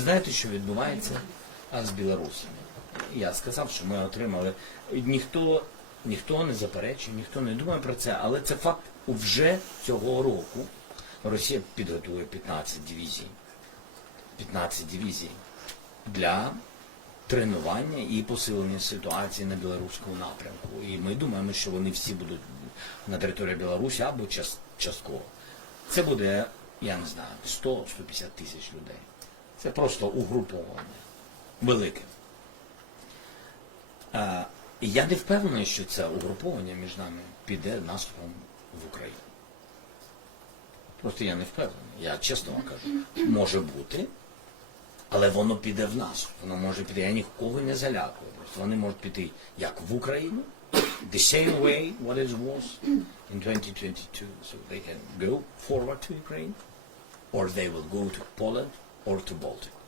Знаєте, що відбувається з білорусами? Я сказав, що ми отримали. Ніхто, ніхто не заперечує, ніхто не думає про це, але це факт вже цього року. Росія підготує 15 дивізій. 15 дивізій для тренування і посилення ситуації на білоруському напрямку. І ми думаємо, що вони всі будуть на території Білорусі або частково. Це буде, я не знаю, 100-150 тисяч людей. Це просто угруповання велике. А, я не впевнений, що це угруповання між нами піде наступом в Україну. Просто я не впевнений. Я чесно вам кажу. Може бути, але воно піде в нас. Воно може піти. Я нікого не залякую. Просто вони можуть піти як в Україну, the same way what it was in 2022. So they can go forward to Ukraine, or they will go to Poland or to Baltic.